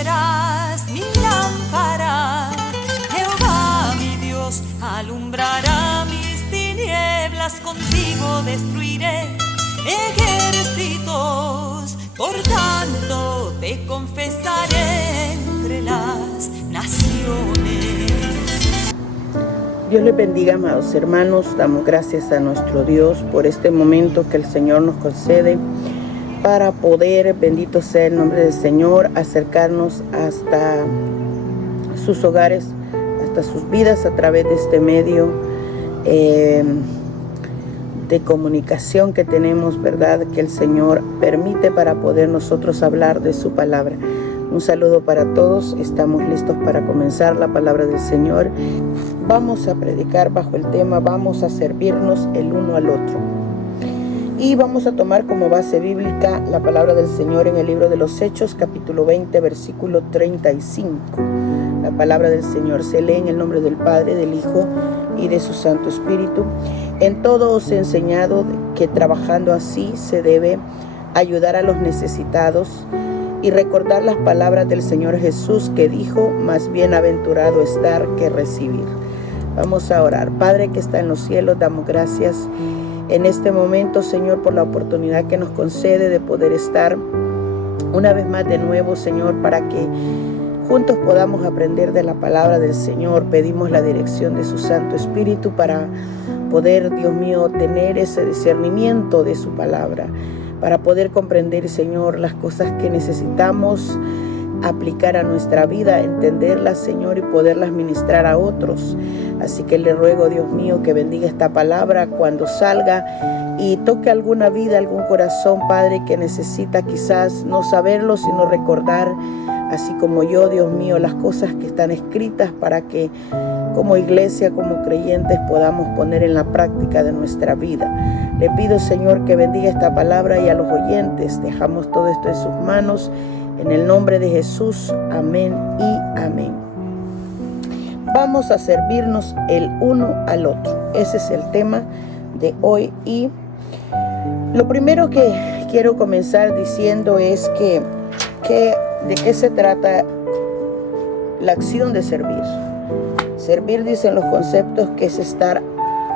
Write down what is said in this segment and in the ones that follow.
serás mi lámpara. Jehová mi Dios alumbrará mis tinieblas, contigo destruiré ejércitos. Por tanto te confesaré entre las naciones. Dios les bendiga, amados hermanos. Damos gracias a nuestro Dios por este momento que el Señor nos concede para poder, bendito sea el nombre del Señor, acercarnos hasta sus hogares, hasta sus vidas a través de este medio de comunicación que tenemos, ¿verdad? Que el Señor permite para poder nosotros hablar de su palabra. Un saludo para todos. Estamos listos para comenzar la palabra del Señor. Vamos a predicar bajo el tema vamos a servirnos el uno al otro. Y vamos a tomar como base bíblica la palabra del Señor en el libro de los Hechos, capítulo 20, versículo 35. La palabra del Señor se lee en el nombre del Padre, del Hijo y de su Santo Espíritu. En todo os he enseñado que trabajando así se debe ayudar a los necesitados y recordar las palabras del Señor Jesús que dijo, más bienaventurado es dar que recibir. Vamos a orar. Padre que está en los cielos, damos gracias en este momento, Señor, por la oportunidad que nos concede de poder estar una vez más de nuevo, Señor, para que juntos podamos aprender de la palabra del Señor. Pedimos la dirección de su Santo Espíritu para poder, Dios mío, tener ese discernimiento de su palabra, para poder comprender, Señor, las cosas que necesitamos aplicar a nuestra vida, entenderlas, Señor, y poderlas ministrar a otros. Así que le ruego, Dios mío, que bendiga esta palabra cuando salga y toque alguna vida, algún corazón, Padre, que necesita quizás no saberlo, sino recordar, así como yo, Dios mío, las cosas que están escritas para que como iglesia, como creyentes, podamos poner en la práctica de nuestra vida. Le pido, Señor, que bendiga esta palabra y a los oyentes. Dejamos todo esto en sus manos. En el nombre de Jesús, amén y amén. Vamos a servirnos el uno al otro. Ese es el tema de hoy. Y lo primero que quiero comenzar diciendo es que ¿de qué se trata la acción de servir? Servir, dicen los conceptos, que es estar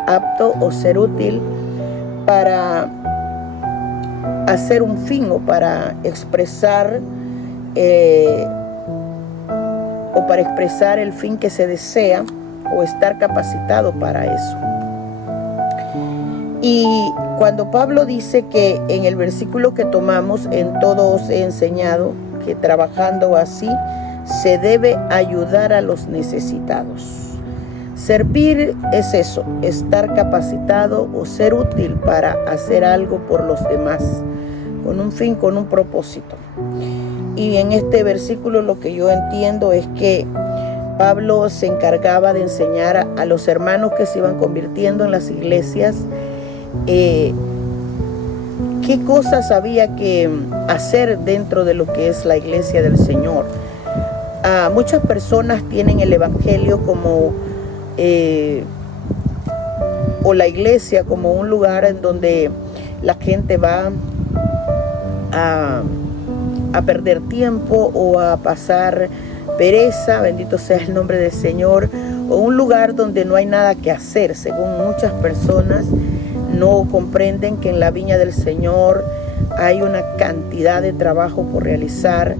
apto o ser útil para hacer un fin o para expresar el fin que se desea o estar capacitado para eso. Y cuando Pablo dice que en el versículo que tomamos, en todo os he enseñado que trabajando así se debe ayudar a los necesitados. Servir es eso, estar capacitado o ser útil para hacer algo por los demás, con un fin, con un propósito. Y en este versículo lo que yo entiendo es que Pablo se encargaba de enseñar a los hermanos que se iban convirtiendo en las iglesias qué cosas había que hacer dentro de lo que es la iglesia del Señor. Muchas personas tienen el evangelio como o la iglesia como un lugar en donde la gente va a perder tiempo o a pasar pereza, bendito sea el nombre del Señor, o un lugar donde no hay nada que hacer. Según muchas personas, no comprenden que en la viña del Señor hay una cantidad de trabajo por realizar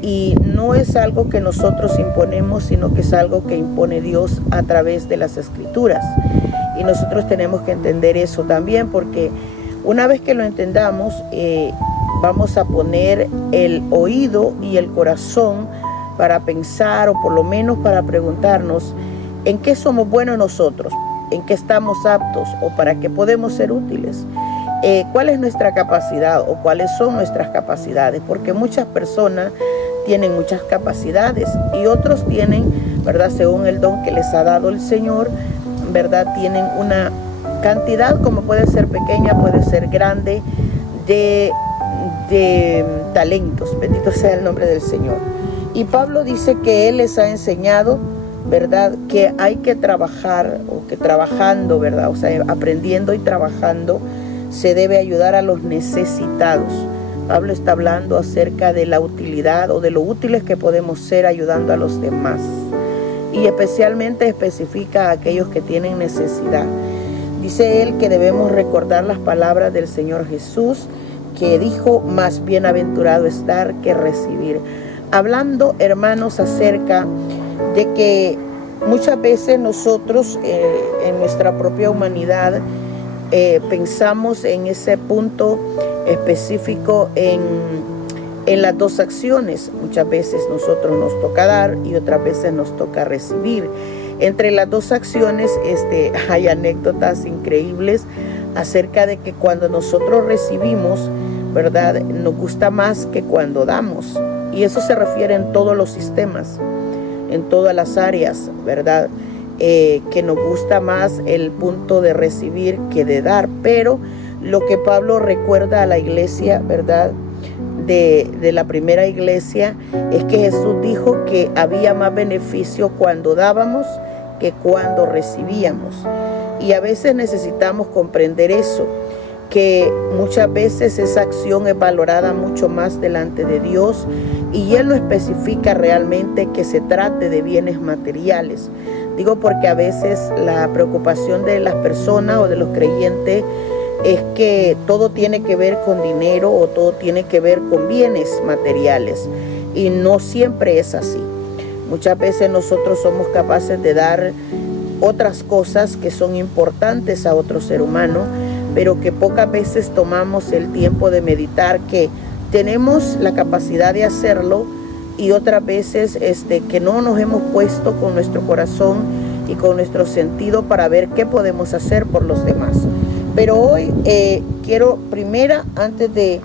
y no es algo que nosotros imponemos, sino que es algo que impone Dios a través de las Escrituras. Y nosotros tenemos que entender eso también, porque una vez que lo entendamos, vamos a poner el oído y el corazón para pensar, o por lo menos para preguntarnos en qué somos buenos nosotros, en qué estamos aptos o para qué podemos ser útiles. ¿Cuál es nuestra capacidad o cuáles son nuestras capacidades? Porque muchas personas tienen muchas capacidades y otros tienen, ¿verdad? Según el don que les ha dado el Señor, ¿verdad? Tienen una cantidad, como puede ser pequeña, puede ser grande, de talentos. Bendito sea el nombre del Señor. Y Pablo dice que Él les ha enseñado, ¿verdad? Que hay que trabajar, o que trabajando, ¿verdad? O sea, aprendiendo y trabajando, se debe ayudar a los necesitados. Pablo está hablando acerca de la utilidad o de lo útiles que podemos ser ayudando a los demás. Y especialmente especifica a aquellos que tienen necesidad. Dice él que debemos recordar las palabras del Señor Jesús, que dijo: más bienaventurado es dar que recibir. Hablando, hermanos, acerca de que muchas veces nosotros en nuestra propia humanidad pensamos en ese punto específico en las dos acciones. Muchas veces nosotros nos toca dar y otras veces nos toca recibir. Entre las dos acciones hay anécdotas increíbles acerca de que cuando nosotros recibimos, ¿verdad?, nos gusta más que cuando damos. Y eso se refiere en todos los sistemas, en todas las áreas, ¿verdad? Que nos gusta más el punto de recibir que de dar. Pero lo que Pablo recuerda a la iglesia, ¿verdad?, de la primera iglesia, es que Jesús dijo que había más beneficio cuando dábamos que cuando recibíamos. Y a veces necesitamos comprender eso, que muchas veces esa acción es valorada mucho más delante de Dios, y Él no especifica realmente que se trate de bienes materiales. Digo porque a veces la preocupación de las personas o de los creyentes es que todo tiene que ver con dinero o todo tiene que ver con bienes materiales, y no siempre es así. Muchas veces nosotros somos capaces de dar otras cosas que son importantes a otro ser humano, pero que pocas veces tomamos el tiempo de meditar que tenemos la capacidad de hacerlo, y otras veces que no nos hemos puesto con nuestro corazón y con nuestro sentido para ver qué podemos hacer por los demás. Pero hoy quiero antes de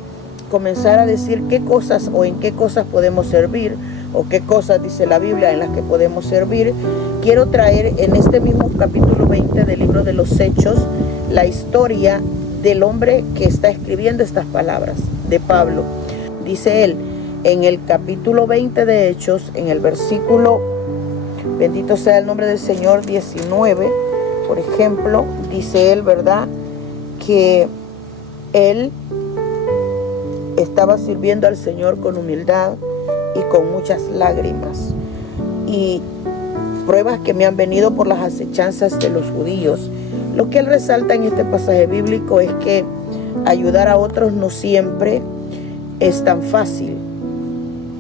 comenzar a decir qué cosas o en qué cosas podemos servir, o qué cosas dice la Biblia en las que podemos servir, quiero traer en este mismo capítulo 20 del libro de los Hechos la historia del hombre que está escribiendo estas palabras, de Pablo. Dice él en el capítulo 20 de Hechos, en el versículo, bendito sea el nombre del Señor, 19, por ejemplo, dice él, ¿verdad?, que él estaba sirviendo al Señor con humildad y con muchas lágrimas, y pruebas que me han venido por las acechanzas de los judíos. Lo que él resalta en este pasaje bíblico es que ayudar a otros no siempre es tan fácil,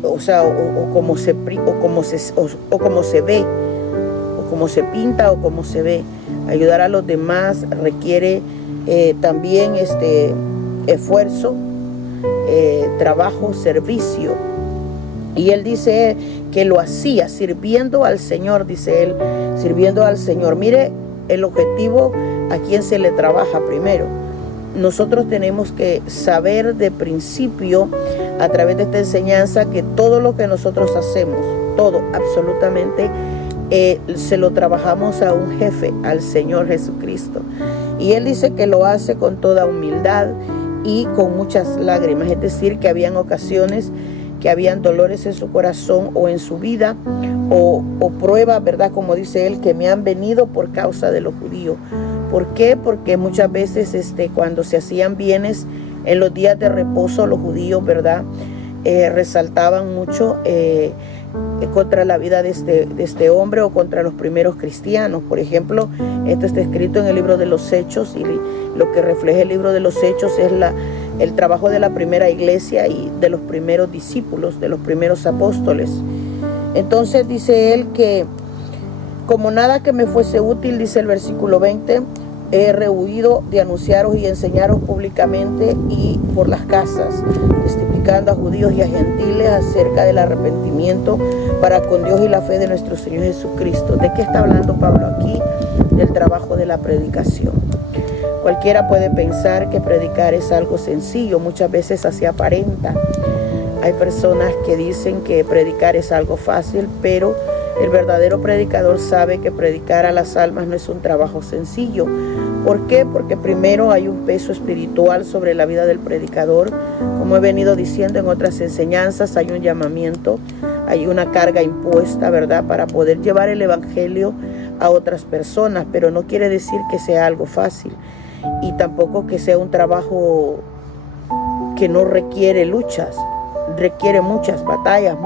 o sea, o como se ve, o como se pinta, o como se ve. Ayudar a los demás requiere también esfuerzo, trabajo, servicio. Y él dice que lo hacía sirviendo al Señor, dice él, sirviendo al Señor. Mire el objetivo a quien se le trabaja primero. Nosotros tenemos que saber de principio, a través de esta enseñanza, que todo lo que nosotros hacemos, todo, absolutamente, se lo trabajamos a un jefe, al Señor Jesucristo. Y él dice que lo hace con toda humildad y con muchas lágrimas. Es decir, que habían ocasiones que habían dolores en su corazón o en su vida, o pruebas, ¿verdad?, como dice él, que me han venido por causa de los judíos. ¿Por qué? Porque muchas veces cuando se hacían bienes en los días de reposo, los judíos, ¿verdad?, resaltaban mucho contra la vida de este hombre, o contra los primeros cristianos. Por ejemplo, esto está escrito en el libro de los Hechos, y lo que refleja el libro de los Hechos es el trabajo de la primera iglesia y de los primeros discípulos, de los primeros apóstoles. Entonces dice él que como nada que me fuese útil, dice el versículo 20, he rehuido de anunciaros y enseñaros públicamente y por las casas, testificando a judíos y a gentiles acerca del arrepentimiento para con Dios y la fe de nuestro Señor Jesucristo. ¿De qué está hablando Pablo aquí? Del trabajo de la predicación. Cualquiera puede pensar que predicar es algo sencillo, muchas veces así aparenta. Hay personas que dicen que predicar es algo fácil, pero el verdadero predicador sabe que predicar a las almas no es un trabajo sencillo. ¿Por qué? Porque primero hay un peso espiritual sobre la vida del predicador. Como he venido diciendo en otras enseñanzas, hay un llamamiento, hay una carga impuesta, ¿verdad?, para poder llevar el evangelio a otras personas, pero no quiere decir que sea algo fácil, y tampoco que sea un trabajo que no requiere luchas, requiere muchas batallas.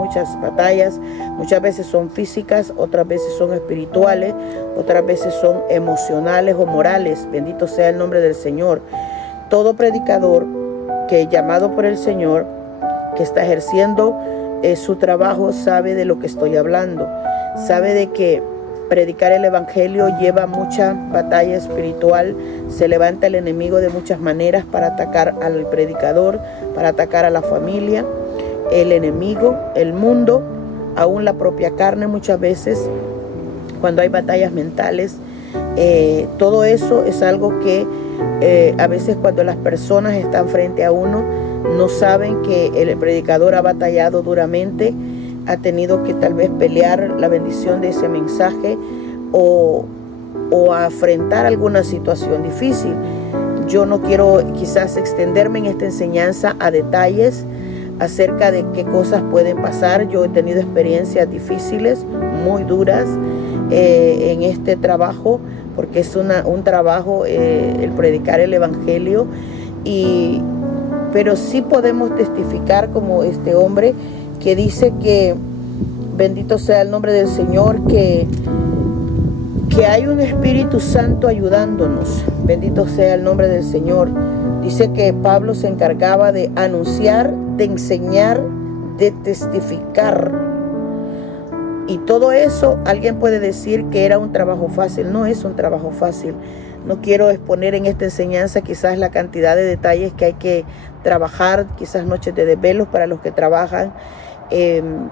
Muchas veces son físicas, otras veces son espirituales, otras veces son emocionales o morales. Bendito sea el nombre del Señor. Todo predicador que llamado por el Señor, que está ejerciendo su trabajo, sabe de lo que estoy hablando. Sabe de que predicar el evangelio lleva mucha batalla espiritual. Se levanta el enemigo de muchas maneras para atacar al predicador, para atacar a la familia, el enemigo, el mundo, aún la propia carne muchas veces, cuando hay batallas mentales. Todo eso es algo que a veces cuando las personas están frente a uno, no saben que el predicador ha batallado duramente, ha tenido que tal vez pelear la bendición de ese mensaje o afrontar alguna situación difícil. Yo no quiero quizás extenderme en esta enseñanza a detalles acerca de qué cosas pueden pasar. Yo he tenido experiencias difíciles, muy duras en este trabajo, porque es un trabajo el predicar el evangelio, pero sí podemos testificar como este hombre que dice que, bendito sea el nombre del Señor, que hay un Espíritu Santo ayudándonos. Bendito sea el nombre del Señor. Dice que Pablo se encargaba de anunciar, de enseñar, de testificar. Y todo eso, alguien puede decir que era un trabajo fácil. No es un trabajo fácil. No quiero exponer en esta enseñanza quizás la cantidad de detalles que hay que trabajar, quizás noches de desvelos para los que trabajan,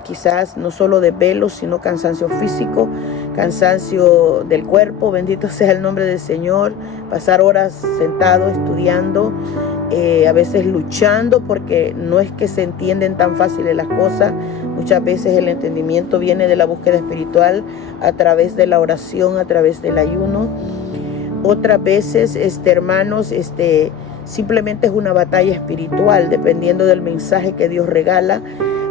quizás no solo desvelos, sino cansancio físico, cansancio del cuerpo. Bendito sea el nombre del Señor. Pasar horas sentado estudiando, a veces luchando, porque no es que se entienden tan fáciles las cosas. Muchas veces el entendimiento viene de la búsqueda espiritual a través de la oración, a través del ayuno. Otras veces, hermanos, simplemente es una batalla espiritual, dependiendo del mensaje que Dios regala.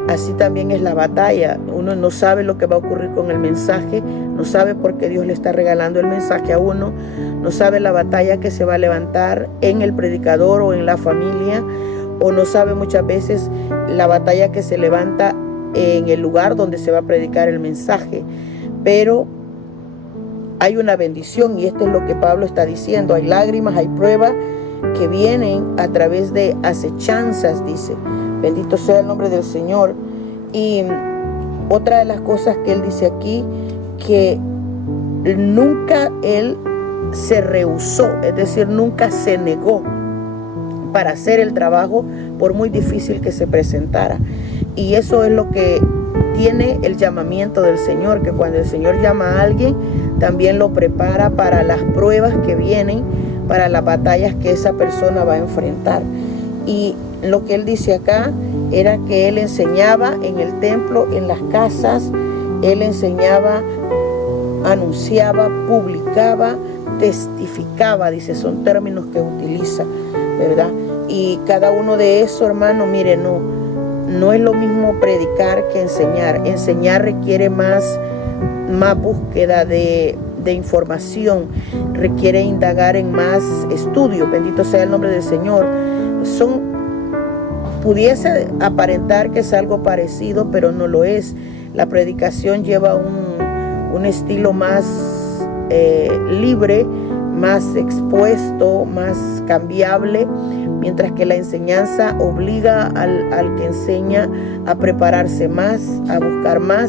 Así también es la batalla. Uno no sabe lo que va a ocurrir con el mensaje, no sabe por qué Dios le está regalando el mensaje a uno, no sabe la batalla que se va a levantar en el predicador o en la familia, o no sabe muchas veces la batalla que se levanta en el lugar donde se va a predicar el mensaje. Pero hay una bendición, y esto es lo que Pablo está diciendo. Hay lágrimas, hay pruebas que vienen a través de acechanzas, dice. Bendito sea el nombre del Señor. Y otra de las cosas que él dice aquí, que nunca él se rehusó, es decir, nunca se negó para hacer el trabajo, por muy difícil que se presentara. Y eso es lo que tiene el llamamiento del Señor, que cuando el Señor llama a alguien, también lo prepara para las pruebas que vienen, para las batallas que esa persona va a enfrentar. Y lo que él dice acá era que él enseñaba en el templo, en las casas, él enseñaba, anunciaba, publicaba, testificaba, dice, son términos que utiliza, ¿verdad? Y cada uno de esos, hermano, mire, no es lo mismo predicar que enseñar. Enseñar requiere más búsqueda de información, requiere indagar en más estudio. Bendito sea el nombre del Señor. Pudiese aparentar que es algo parecido, pero no lo es. La predicación lleva un estilo más libre, más expuesto, más cambiable, mientras que la enseñanza obliga al que enseña a prepararse más, a buscar más,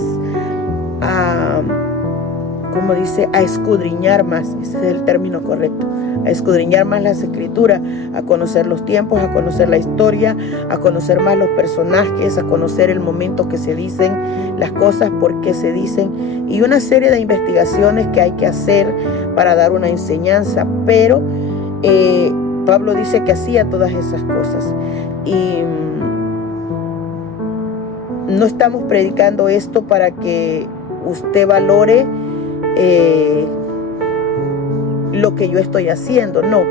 como dice, a escudriñar más. Ese es el término correcto. A escudriñar más las escrituras, a conocer los tiempos, a conocer la historia, a conocer más los personajes, a conocer el momento que se dicen las cosas, por qué se dicen, y una serie de investigaciones que hay que hacer para dar una enseñanza. Pero Pablo dice que hacía todas esas cosas. Y no estamos predicando esto para que usted valore lo que yo estoy haciendo, no,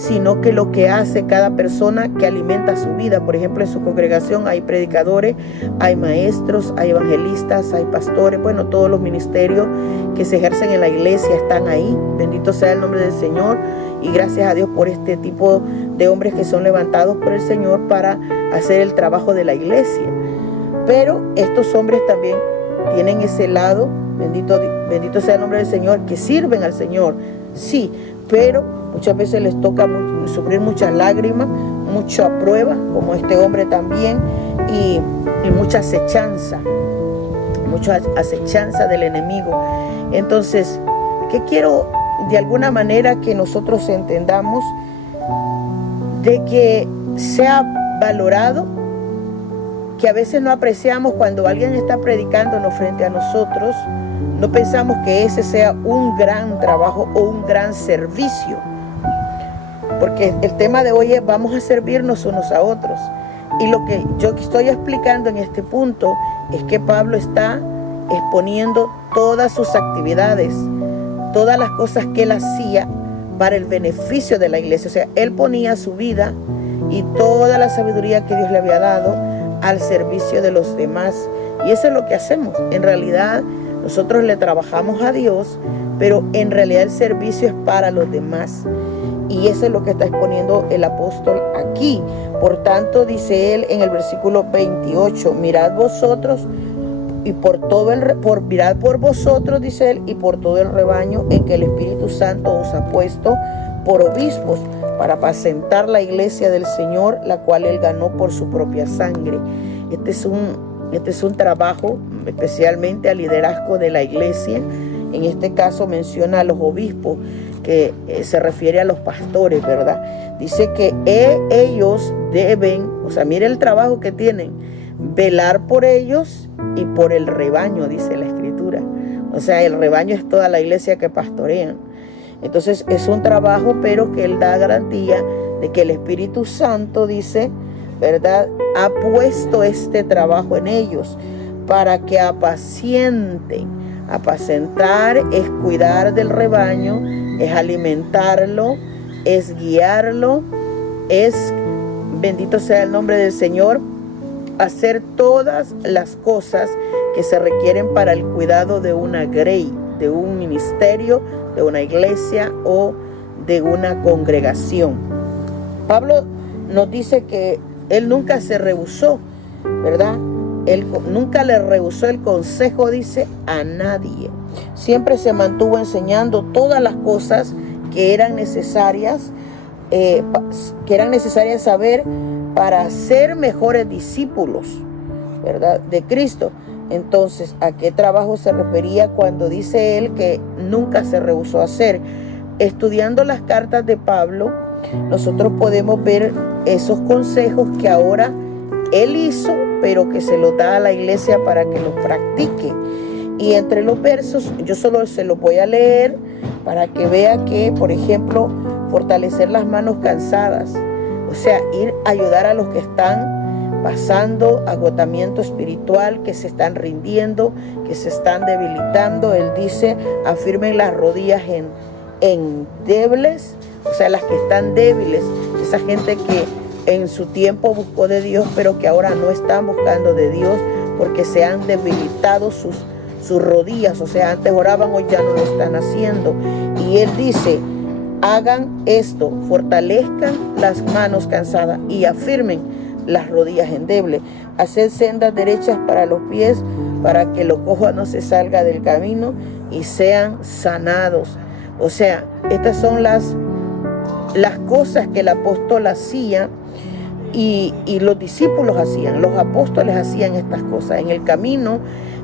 sino que lo que hace cada persona que alimenta su vida. Por ejemplo, en su congregación hay predicadores, hay maestros, hay evangelistas, hay pastores, bueno, todos los ministerios que se ejercen en la iglesia están ahí. Bendito sea el nombre del Señor, y gracias a Dios por este tipo de hombres que son levantados por el Señor para hacer el trabajo de la iglesia. Pero estos hombres también tienen ese lado, bendito sea el nombre del Señor, que sirven al Señor, sí, pero muchas veces les toca sufrir muchas lágrimas, mucha prueba, como este hombre también, y mucha acechanza del enemigo. Entonces, ¿qué quiero de alguna manera que nosotros entendamos? De que sea valorado, que a veces no apreciamos cuando alguien está predicándonos frente a nosotros, no pensamos que ese sea un gran trabajo o un gran servicio, porque el tema de hoy es: vamos a servirnos unos a otros. Y lo que yo estoy explicando en este punto es que Pablo está exponiendo todas sus actividades, todas las cosas que él hacía para el beneficio de la iglesia. O sea, él ponía su vida y toda la sabiduría que Dios le había dado al servicio de los demás. Y eso es lo que hacemos. En realidad, nosotros le trabajamos a Dios, pero en realidad el servicio es para los demás. Y eso es lo que está exponiendo el apóstol aquí. Por tanto, dice él en el versículo 28, mirad vosotros y mirad por vosotros, dice él, y por todo el rebaño en que el Espíritu Santo os ha puesto por obispos, para apacentar la iglesia del Señor, la cual él ganó por su propia sangre. Este es un trabajo especialmente al liderazgo de la iglesia. En este caso menciona a los obispos, que se refiere a los pastores, ¿verdad? Dice que ellos deben, o sea, mire el trabajo que tienen, velar por ellos y por el rebaño, dice la Escritura. O sea, el rebaño es toda la iglesia que pastorean. Entonces es un trabajo, pero que él da garantía de que el Espíritu Santo, dice, ¿verdad?, ha puesto este trabajo en ellos para que apacienten. Apacentar es cuidar del rebaño, es alimentarlo, es guiarlo, es, bendito sea el nombre del Señor, hacer todas las cosas que se requieren para el cuidado de una grey, de un ministerio, de una iglesia o de una congregación. Pablo nos dice que él nunca se rehusó, ¿verdad? Él nunca le rehusó el consejo, dice, a nadie. Siempre se mantuvo enseñando todas las cosas que eran necesarias saber para ser mejores discípulos, ¿verdad?, de Cristo. Entonces, ¿a qué trabajo se refería cuando dice él que nunca se rehusó a hacer? Estudiando las cartas de Pablo, nosotros podemos ver esos consejos que ahora él hizo, pero que se los da a la iglesia para que los practique. Y entre los versos, yo solo se los voy a leer para que vea que, por ejemplo, fortalecer las manos cansadas, o sea, ir a ayudar a los que están pasando agotamiento espiritual, que se están rindiendo, que se están debilitando. Él dice, afirmen las rodillas en débiles, o sea, las que están débiles, esa gente que en su tiempo buscó de Dios, pero que ahora no están buscando de Dios porque se han debilitado sus rodillas, o sea, antes oraban, hoy ya no lo están haciendo. Y él dice, hagan esto, fortalezcan las manos cansadas y afirmen las rodillas endebles. Haced sendas derechas para los pies, para que lo cojo no se salga del camino y sean sanados. O sea, estas son las cosas que el apóstol hacía y los discípulos hacían. Los apóstoles hacían estas cosas. En el camino,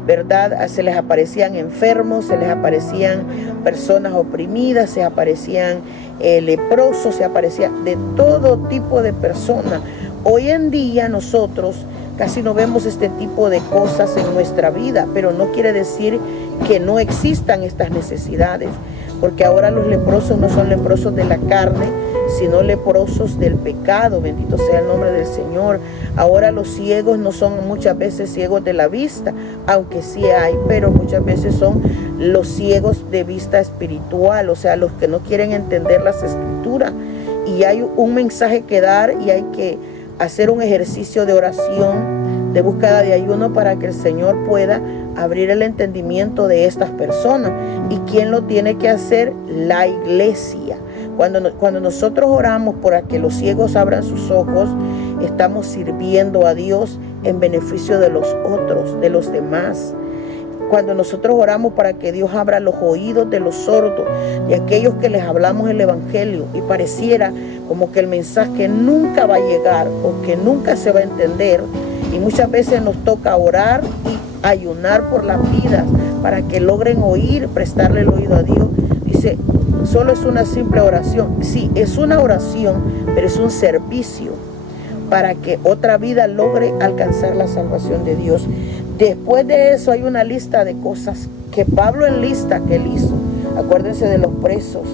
¿verdad?, se les aparecían enfermos, se les aparecían personas oprimidas, se aparecían leprosos, se aparecían de todo tipo de personas. Hoy en día nosotros casi no vemos este tipo de cosas en nuestra vida, pero no quiere decir que no existan estas necesidades, porque ahora los leprosos no son leprosos de la carne, sino leprosos del pecado. Bendito sea el nombre del Señor. Ahora los ciegos no son muchas veces ciegos de la vista, aunque sí hay, pero muchas veces son los ciegos de vista espiritual, o sea, los que no quieren entender las escrituras. y hay un mensaje que dar y hay que hacer un ejercicio de oración, de búsqueda de ayuno para que el Señor pueda abrir el entendimiento de estas personas. ¿Y quién lo tiene que hacer? La iglesia. Cuando nosotros oramos para que los ciegos abran sus ojos, estamos sirviendo a Dios en beneficio de los otros, de los demás. Cuando nosotros oramos para que Dios abra los oídos de los sordos, de aquellos que les hablamos el evangelio y pareciera como que el mensaje nunca va a llegar o que nunca se va a entender, y muchas veces nos toca orar y ayunar por las vidas para que logren oír, prestarle el oído a Dios. Dice, solo es una simple oración. Sí, es una oración, pero es un servicio para que otra vida logre alcanzar la salvación de Dios. Después de eso hay una lista de cosas que Pablo enlista que él hizo. Acuérdense de los presos,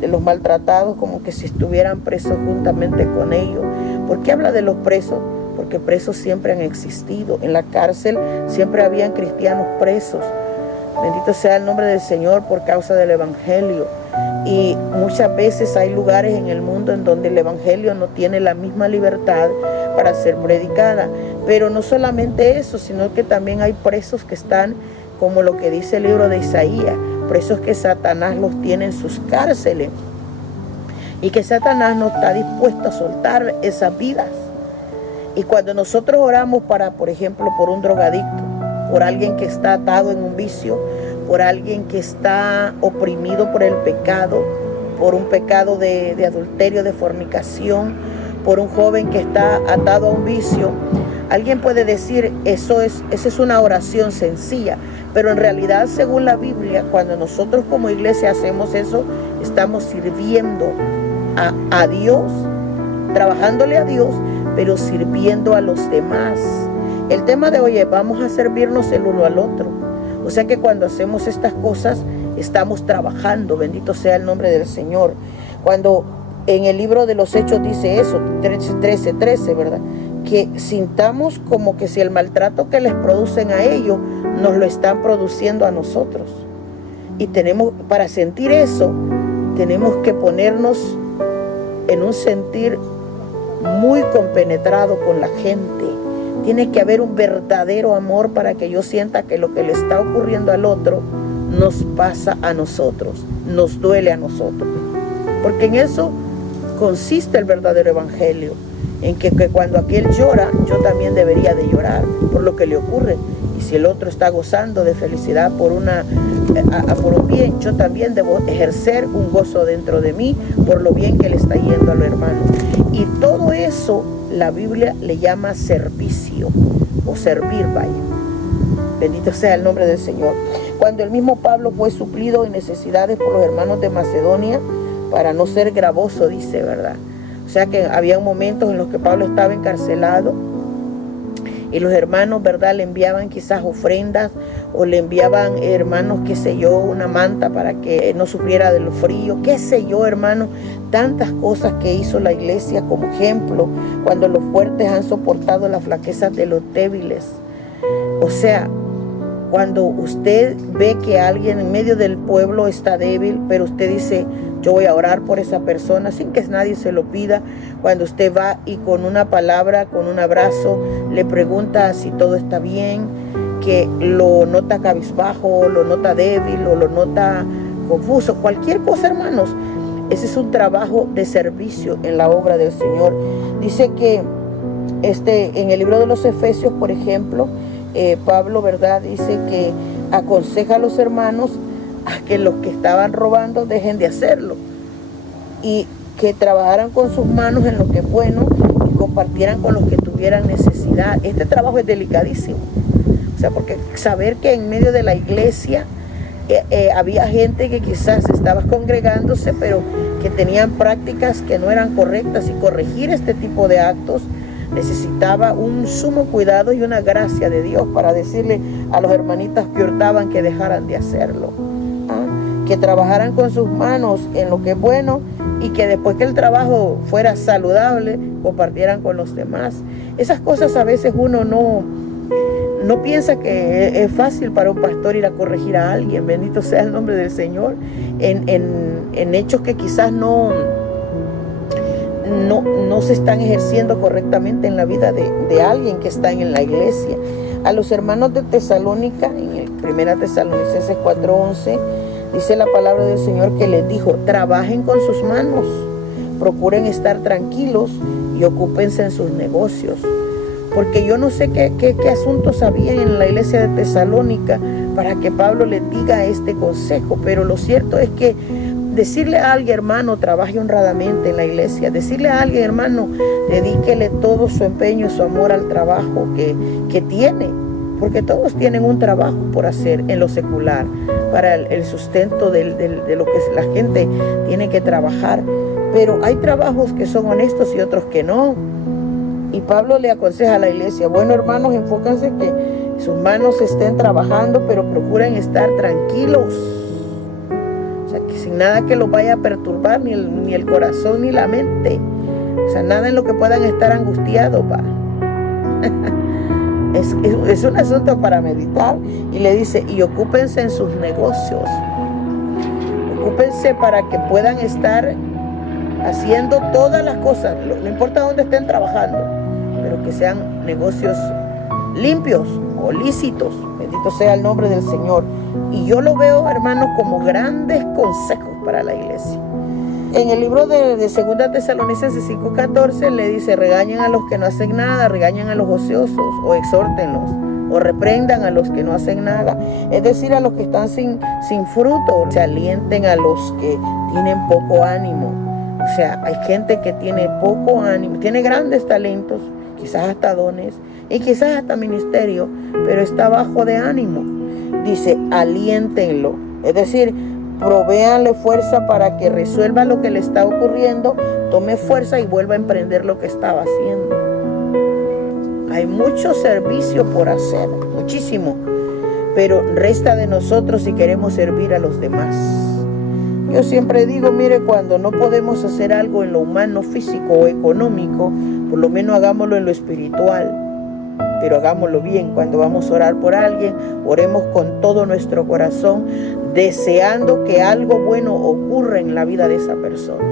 de los maltratados, como que si estuvieran presos juntamente con ellos. ¿Por qué habla de los presos? Porque presos siempre han existido. En la cárcel siempre habían cristianos presos. Bendito sea el nombre del Señor por causa del evangelio. Y muchas veces hay lugares en el mundo en donde el evangelio no tiene la misma libertad para ser predicada. Pero no solamente eso, sino que también hay presos que están, como lo que dice el libro de Isaías, presos que Satanás los tiene en sus cárceles y que Satanás no está dispuesto a soltar esas vidas. Y cuando nosotros oramos para, por ejemplo, por un drogadicto, por alguien que está atado en un vicio, por alguien que está oprimido por el pecado, por un pecado de adulterio, de fornicación, por un joven que está atado a un vicio, alguien puede decir, esa es una oración sencilla, pero en realidad, según la Biblia, cuando nosotros como iglesia hacemos eso, estamos sirviendo a Dios, trabajándole a Dios, pero sirviendo a los demás. El tema de hoy es, vamos a servirnos el uno al otro. O sea que cuando hacemos estas cosas, estamos trabajando. Bendito sea el nombre del Señor. Cuando en el libro de los Hechos dice eso, 13, ¿verdad? Que sintamos como que si el maltrato que les producen a ellos, nos lo están produciendo a nosotros. Y para sentir eso, tenemos que ponernos en un sentir muy compenetrado con la gente. Tiene que haber un verdadero amor para que yo sienta que lo que le está ocurriendo al otro nos pasa a nosotros, nos duele a nosotros. Porque en eso consiste el verdadero evangelio, en que cuando aquel llora, yo también debería de llorar por lo que le ocurre. Y si el otro está gozando de felicidad por un bien, yo también debo ejercer un gozo dentro de mí por lo bien que le está yendo al hermano. Y todo eso la Biblia le llama servicio o servir, vaya. Bendito sea el nombre del Señor. Cuando el mismo Pablo fue suplido en necesidades por los hermanos de Macedonia, para no ser gravoso, dice, ¿verdad? O sea que había momentos en los que Pablo estaba encarcelado y los hermanos, ¿verdad?, le enviaban quizás ofrendas o le enviaban, hermanos, qué sé yo, una manta para que no sufriera del frío, qué sé yo, hermanos, tantas cosas que hizo la iglesia como ejemplo cuando los fuertes han soportado las flaquezas de los débiles. O sea, cuando usted ve que alguien en medio del pueblo está débil, pero usted dice, yo voy a orar por esa persona sin que nadie se lo pida. Cuando usted va y con una palabra, con un abrazo, le pregunta si todo está bien, que lo nota cabizbajo, lo nota débil o lo nota confuso, cualquier cosa, hermanos. Ese es un trabajo de servicio en la obra del Señor. Dice que en el libro de los Efesios, por ejemplo, Pablo, ¿verdad?, dice que aconseja a los hermanos a que los que estaban robando dejen de hacerlo y que trabajaran con sus manos en lo que es bueno y compartieran con los que tuvieran necesidad. Este trabajo es delicadísimo, o sea, porque saber que en medio de la iglesia había gente que quizás estaba congregándose, pero que tenían prácticas que no eran correctas, y corregir este tipo de actos necesitaba un sumo cuidado y una gracia de Dios para decirle a los hermanitos que hurtaban que dejaran de hacerlo, que trabajaran con sus manos en lo que es bueno y que después que el trabajo fuera saludable, compartieran con los demás. Esas cosas a veces uno no piensa que es fácil para un pastor ir a corregir a alguien. Bendito sea el nombre del Señor, en hechos que quizás no no se están ejerciendo correctamente en la vida de alguien que está en la iglesia. A los hermanos de Tesalónica, en el 1 Tesalonicenses 4:11, dice la palabra del Señor que les dijo: trabajen con sus manos, procuren estar tranquilos y ocúpense en sus negocios. Porque yo no sé qué asuntos había en la iglesia de Tesalónica para que Pablo les diga este consejo, pero lo cierto es que decirle a alguien, hermano, trabaje honradamente en la iglesia, decirle a alguien, hermano, dedíquele todo su empeño, su amor al trabajo que tiene, porque todos tienen un trabajo por hacer en lo secular, para el sustento de lo que la gente tiene que trabajar, pero hay trabajos que son honestos y otros que no. Y Pablo le aconseja a la iglesia: bueno, hermanos, enfóquense que sus manos estén trabajando, pero procuren estar tranquilos. O sea, que sin nada que los vaya a perturbar, ni el corazón ni la mente. O sea, nada en lo que puedan estar angustiados, va. Es un asunto para meditar. Y le dice: y ocúpense en sus negocios. Ocúpense para que puedan estar haciendo todas las cosas. No importa dónde estén trabajando, pero que sean negocios limpios o lícitos. Bendito sea el nombre del Señor. Y yo lo veo, hermanos, como grandes consejos para la iglesia. En el libro de 2 Tesalonicenses 5:14 le dice: regañen a los que no hacen nada, regañen a los ociosos, o exhórtenlos, o reprendan a los que no hacen nada. Es decir, a los que están sin fruto. Se alienten a los que tienen poco ánimo. O sea, hay gente que tiene poco ánimo, tiene grandes talentos, quizás hasta dones y quizás hasta ministerio, pero está bajo de ánimo. Dice: aliéntenlo. Es decir, provéanle fuerza para que resuelva lo que le está ocurriendo, tome fuerza y vuelva a emprender lo que estaba haciendo. Hay mucho servicio por hacer, muchísimo, pero resta de nosotros si queremos servir a los demás. Yo siempre digo, mire, cuando no podemos hacer algo en lo humano, físico o económico, por lo menos hagámoslo en lo espiritual, pero hagámoslo bien. Cuando vamos a orar por alguien, oremos con todo nuestro corazón, deseando que algo bueno ocurra en la vida de esa persona.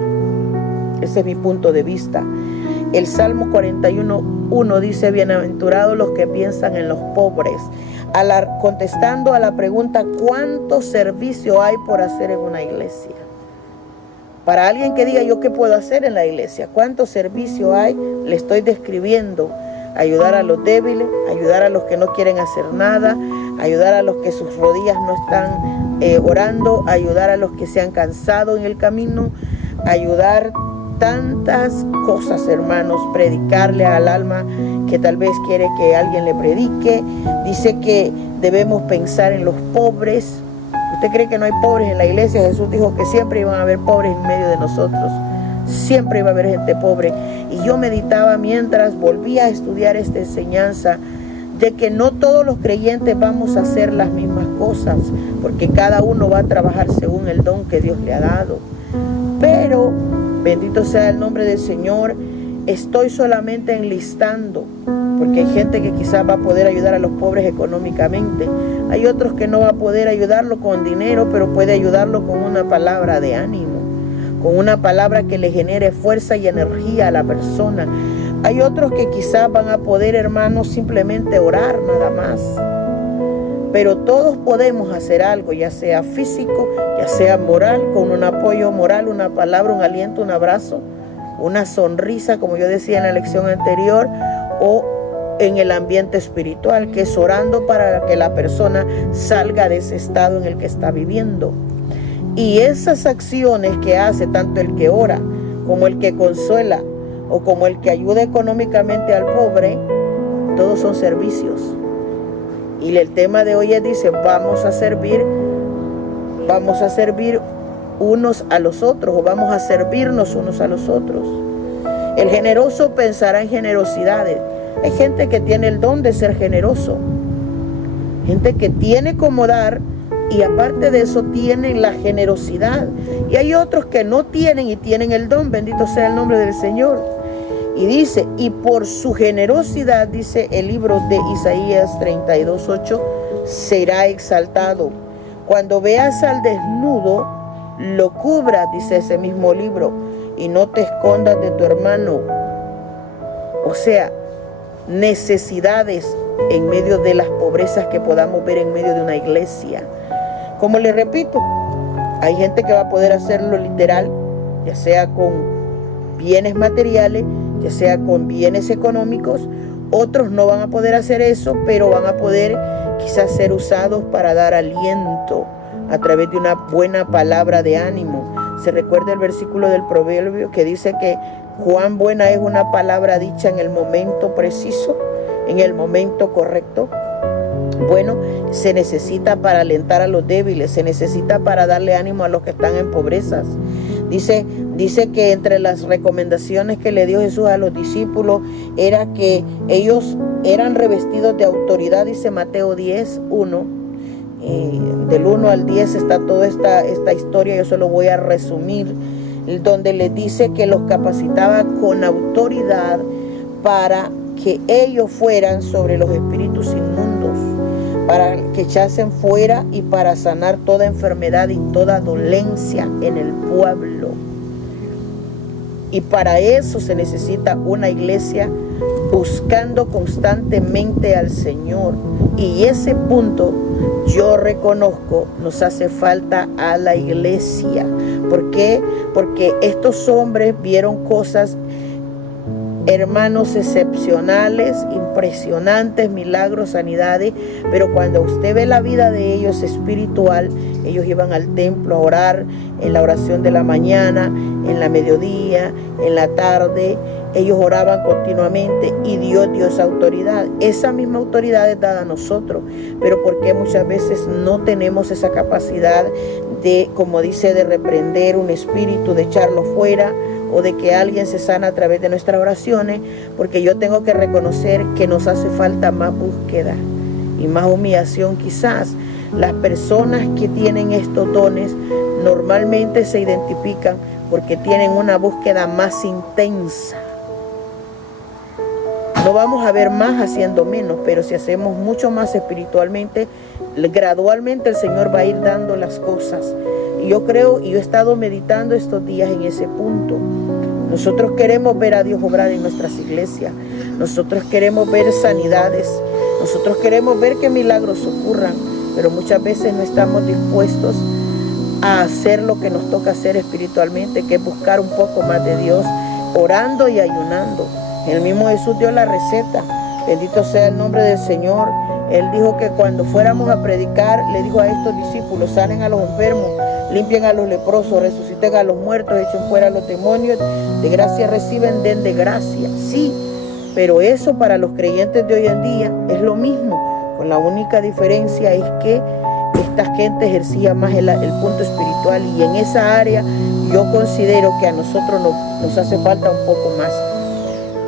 Ese es mi punto de vista. El Salmo 41:1 dice: bienaventurados los que piensan en los pobres. Contestando a la pregunta: ¿cuánto servicio hay por hacer en una iglesia? Para alguien que diga: ¿yo qué puedo hacer en la iglesia? ¿Cuánto servicio hay? Le estoy describiendo: ayudar a los débiles, ayudar a los que no quieren hacer nada, ayudar a los que sus rodillas no están orando, ayudar a los que se han cansado en el camino, ayudar tantas cosas, hermanos, predicarle al alma que tal vez quiere que alguien le predique. Dice que debemos pensar en los pobres. ¿Usted cree que no hay pobres en la iglesia? Jesús dijo que siempre iban a haber pobres en medio de nosotros. Siempre iba a haber gente pobre. Y yo meditaba mientras volvía a estudiar esta enseñanza de que no todos los creyentes vamos a hacer las mismas cosas, porque cada uno va a trabajar según el don que Dios le ha dado. Pero bendito sea el nombre del Señor, estoy solamente enlistando, porque hay gente que quizás va a poder ayudar a los pobres económicamente. Hay otros que no va a poder ayudarlo con dinero, pero puede ayudarlo con una palabra de ánimo, con una palabra que le genere fuerza y energía a la persona. Hay otros que quizás van a poder, hermanos, simplemente orar nada más. Pero todos podemos hacer algo, ya sea físico, ya sea moral, con un apoyo moral, una palabra, un aliento, un abrazo, una sonrisa, como yo decía en la lección anterior, o en el ambiente espiritual, que es orando para que la persona salga de ese estado en el que está viviendo. Y esas acciones que hace tanto el que ora, como el que consuela, o como el que ayuda económicamente al pobre, todos son servicios. Y el tema de hoy dice: vamos a servir unos a los otros, o vamos a servirnos unos a los otros. El generoso pensará en generosidades. Hay gente que tiene el don de ser generoso, gente que tiene como dar, y aparte de eso tienen la generosidad. Y hay otros que no tienen y tienen el don. Bendito sea el nombre del Señor. Y dice: y por su generosidad, dice el libro de Isaías 32:8, será exaltado. Cuando veas al desnudo, lo cubras, dice ese mismo libro, y no te escondas de tu hermano. O sea, necesidades en medio de las pobrezas que podamos ver en medio de una iglesia. Como les repito, hay gente que va a poder hacerlo literal, ya sea con bienes materiales, ya sea con bienes económicos. Otros no van a poder hacer eso, pero van a poder quizás ser usados para dar aliento a través de una buena palabra de ánimo. Se recuerda el versículo del proverbio que dice que cuán buena es una palabra dicha en el momento preciso, en el momento correcto. Bueno, se necesita para alentar a los débiles, se necesita para darle ánimo a los que están en pobrezas. Dice que entre las recomendaciones que le dio Jesús a los discípulos era que ellos eran revestidos de autoridad, dice Mateo 10:1. Del 1 al 10 está toda esta historia, yo solo voy a resumir, donde les dice que los capacitaba con autoridad para que ellos fueran sobre los espíritus inmundos, para que echasen fuera y para sanar toda enfermedad y toda dolencia en el pueblo. Y para eso se necesita una iglesia buscando constantemente al Señor. Y ese punto yo reconozco nos hace falta a la iglesia. ¿Por qué? Porque estos hombres vieron cosas, hermanos, excepcionales, impresionantes, milagros, sanidades, pero cuando usted ve la vida de ellos espiritual, ellos iban al templo a orar, en la oración de la mañana, en la mediodía, en la tarde, ellos oraban continuamente y Dios dio esa autoridad. Esa misma autoridad es dada a nosotros, pero porque muchas veces no tenemos esa capacidad de, como dice, de reprender un espíritu, de echarlo fuera, o de que alguien se sana a través de nuestras oraciones, porque yo tengo que reconocer que nos hace falta más búsqueda y más humillación. Quizás las personas que tienen estos dones normalmente se identifican porque tienen una búsqueda más intensa. No vamos a ver más haciendo menos, pero si hacemos mucho más espiritualmente, gradualmente el Señor va a ir dando las cosas. Y yo creo, y yo he estado meditando estos días en ese punto. Nosotros queremos ver a Dios obrar en nuestras iglesias. Nosotros queremos ver sanidades. Nosotros queremos ver que milagros ocurran. Pero muchas veces no estamos dispuestos a hacer lo que nos toca hacer espiritualmente, que es buscar un poco más de Dios, orando y ayunando. El mismo Jesús dio la receta. Bendito sea el nombre del Señor. Él dijo que cuando fuéramos a predicar, le dijo a estos discípulos: salen a los enfermos, limpien a los leprosos, resuciten a los muertos, echen fuera a los demonios, de gracia reciben, den de gracia. Sí, pero eso para los creyentes de hoy en día es lo mismo, con la única diferencia es que esta gente ejercía más el punto espiritual, y en esa área yo considero que a nosotros nos hace falta un poco más.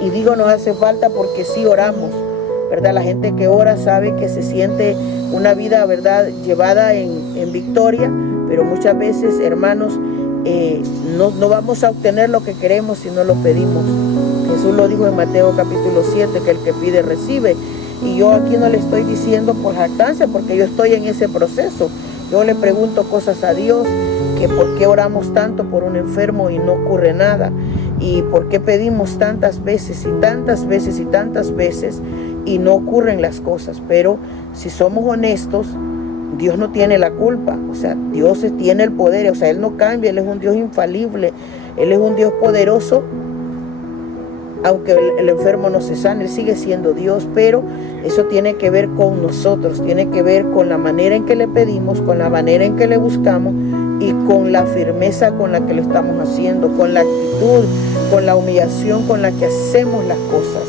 Y digo nos hace falta porque sí oramos, ¿verdad? La gente que ora sabe que se siente una vida, ¿verdad?, llevada en victoria, pero muchas veces, hermanos, no vamos a obtener lo que queremos si no lo pedimos. Jesús lo dijo en Mateo capítulo 7, que el que pide recibe. Y yo aquí no le estoy diciendo por jactancia, porque yo estoy en ese proceso. Yo le pregunto cosas a Dios, que por qué oramos tanto por un enfermo y no ocurre nada, y por qué pedimos tantas veces y tantas veces y tantas veces y no ocurren las cosas. Pero si somos honestos, Dios no tiene la culpa. O sea, Dios tiene el poder, o sea, Él no cambia, Él es un Dios infalible, Él es un Dios poderoso. Aunque el enfermo no se sane, Él sigue siendo Dios, pero eso tiene que ver con nosotros, tiene que ver con la manera en que le pedimos, con la manera en que le buscamos y con la firmeza con la que lo estamos haciendo, con la actitud, con la humillación con la que hacemos las cosas.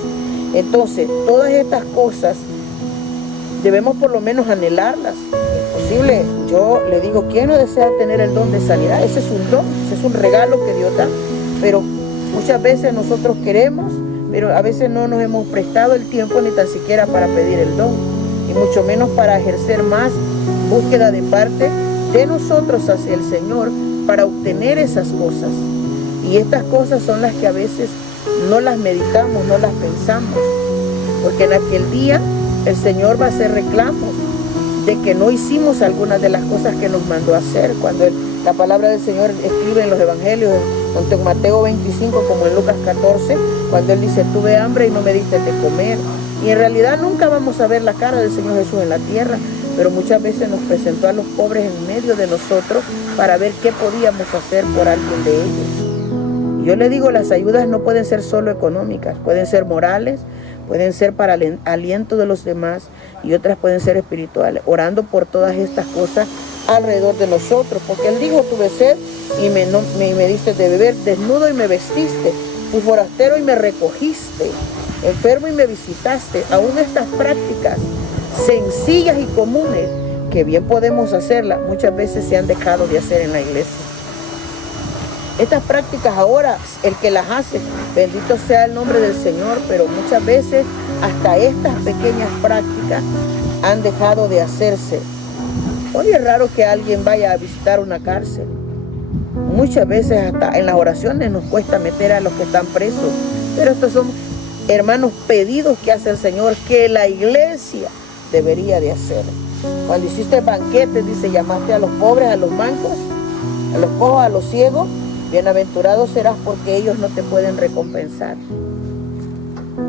Entonces, todas estas cosas debemos por lo menos anhelarlas. Es posible, yo le digo, ¿quién no desea tener el don de sanidad? Ese es un don, ese es un regalo que Dios da, pero muchas veces nosotros queremos, pero a veces no nos hemos prestado el tiempo ni tan siquiera para pedir el don, y mucho menos para ejercer más búsqueda de parte de nosotros hacia el Señor para obtener esas cosas. Y estas cosas son las que a veces no las meditamos, no las pensamos, porque en aquel día el Señor va a hacer reclamos de que no hicimos algunas de las cosas que nos mandó a hacer. Cuando la palabra del Señor escribe en los evangelios, tanto en Mateo 25 como en Lucas 14, cuando Él dice, tuve hambre y no me diste de comer. Y en realidad nunca vamos a ver la cara del Señor Jesús en la tierra, pero muchas veces nos presentó a los pobres en medio de nosotros para ver qué podíamos hacer por alguien de ellos. Y yo le digo, las ayudas no pueden ser solo económicas, pueden ser morales, pueden ser para el aliento de los demás y otras pueden ser espirituales, orando por todas estas cosas alrededor de nosotros, porque Él dijo, tuve sed y me diste de beber, desnudo y me vestiste, fui forastero y me recogiste, enfermo y me visitaste. Aún estas prácticas sencillas y comunes que bien podemos hacerlas, muchas veces se han dejado de hacer en la iglesia. Estas prácticas ahora, el que las hace, bendito sea el nombre del Señor, pero muchas veces hasta estas pequeñas prácticas han dejado de hacerse. Hoy es raro que alguien vaya a visitar una cárcel. Muchas veces hasta en las oraciones nos cuesta meter a los que están presos, pero estos son, hermanos, pedidos que hace el Señor que la iglesia debería de hacer. Cuando hiciste banquetes, dice, llamaste a los pobres, a los mancos, a los cojos, a los ciegos. Bienaventurado serás porque ellos no te pueden recompensar.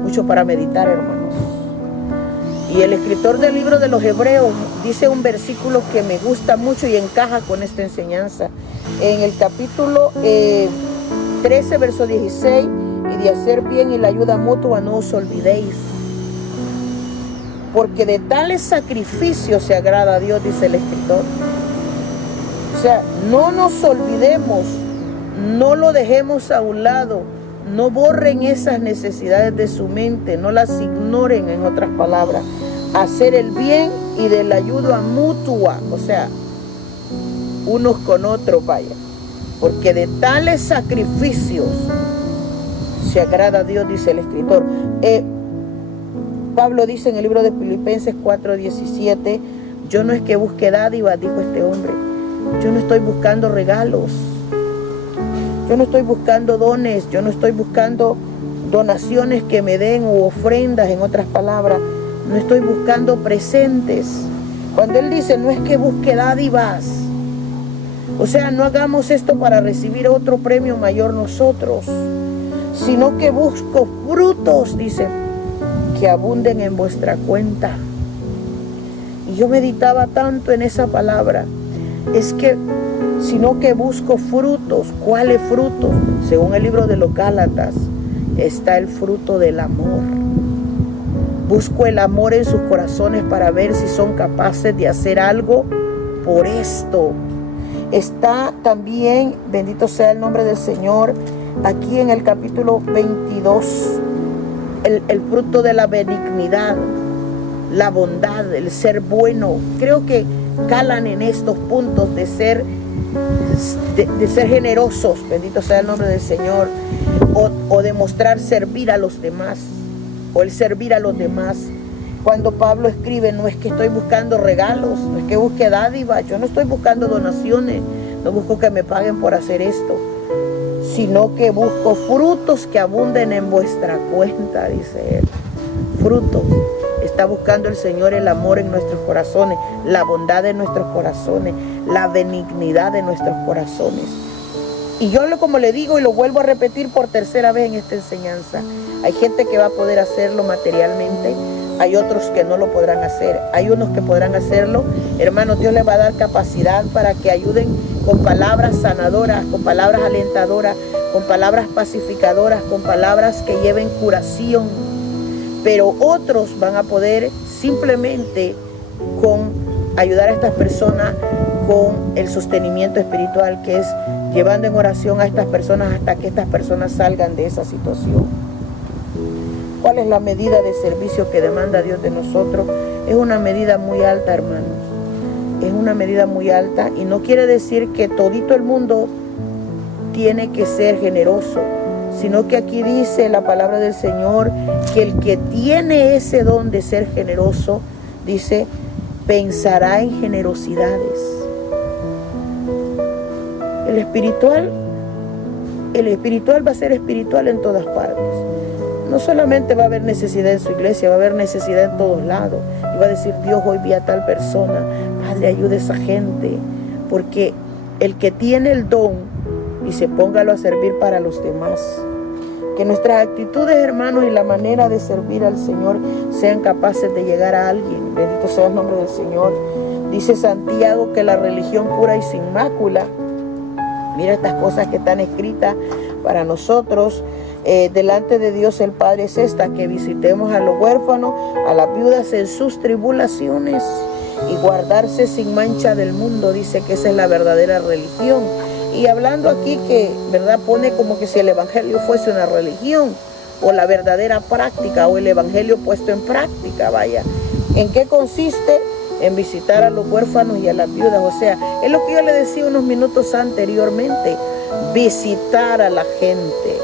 Mucho para meditar, hermanos. Y el escritor del libro de los Hebreos dice un versículo que me gusta mucho y encaja con esta enseñanza. En el capítulo 13, verso 16, y de hacer bien y la ayuda mutua no os olvidéis, porque de tales sacrificios se agrada a Dios, dice el escritor. O sea, no nos olvidemos, no lo dejemos a un lado, no borren esas necesidades de su mente, no las ignoren, en otras palabras. Hacer el bien y de la ayuda mutua, o sea, unos con otros, vaya. Porque de tales sacrificios se agrada a Dios, dice el escritor. Pablo dice en el libro de Filipenses 4:17, yo no es que busque dádivas, dijo este hombre. Yo no estoy buscando regalos. Yo no estoy buscando dones. Yo no estoy buscando donaciones que me den o ofrendas, en otras palabras. No estoy buscando presentes. Cuando él dice, no es que busque dádivas. O sea, no hagamos esto para recibir otro premio mayor nosotros, sino que busco frutos, dice, que abunden en vuestra cuenta. Y yo meditaba tanto en esa palabra. Es que, sino que busco frutos. ¿Cuáles frutos? Según el libro de los Gálatas, está el fruto del amor. Busco el amor en sus corazones para ver si son capaces de hacer algo por esto. Está también, bendito sea el nombre del Señor, aquí en el capítulo 22, el fruto de la benignidad, la bondad, el ser bueno. Creo que calan en estos puntos de ser generosos, bendito sea el nombre del Señor, o demostrar servir a los demás, o el servir a los demás. Cuando Pablo escribe, no es que estoy buscando regalos, no es que busque dádivas, yo no estoy buscando donaciones, no busco que me paguen por hacer esto, sino que busco frutos que abunden en vuestra cuenta, dice él. Frutos. Está buscando el Señor el amor en nuestros corazones, la bondad en nuestros corazones, la benignidad de nuestros corazones. Y yo, como le digo y lo vuelvo a repetir por tercera vez en esta enseñanza, hay gente que va a poder hacerlo materialmente, hay otros que no lo podrán hacer, hay unos que podrán hacerlo. Hermanos, Dios les va a dar capacidad para que ayuden con palabras sanadoras, con palabras alentadoras, con palabras pacificadoras, con palabras que lleven curación. Pero otros van a poder simplemente con ayudar a estas personas con el sostenimiento espiritual, que es llevando en oración a estas personas hasta que estas personas salgan de esa situación. ¿Cuál es la medida de servicio que demanda Dios de nosotros? Es una medida muy alta, hermanos. Es una medida muy alta, y no quiere decir que todito el mundo tiene que ser generoso, sino que aquí dice la palabra del Señor que el que tiene ese don de ser generoso, dice, pensará en generosidades. El espiritual va a ser espiritual en todas partes. No solamente va a haber necesidad en su iglesia, va a haber necesidad en todos lados. Y va a decir, Dios, hoy vi a tal persona, Padre, ayude a esa gente. Porque el que tiene el don Dice, póngalo a servir para los demás. Que nuestras actitudes, hermanos, y la manera de servir al Señor sean capaces de llegar a alguien. Bendito sea el nombre del Señor. Dice Santiago que la religión pura y sin mácula, mira estas cosas que están escritas para nosotros, delante de Dios el Padre, es esta: que visitemos a los huérfanos, a las viudas en sus tribulaciones, y guardarse sin mancha del mundo. Dice que esa es la verdadera religión. Y hablando aquí que, ¿verdad?, pone como que si el evangelio fuese una religión, o la verdadera práctica, o el evangelio puesto en práctica. Vaya, ¿en qué consiste? En visitar a los huérfanos y a las viudas. O sea, es lo que yo le decía unos minutos anteriormente: visitar a la gente.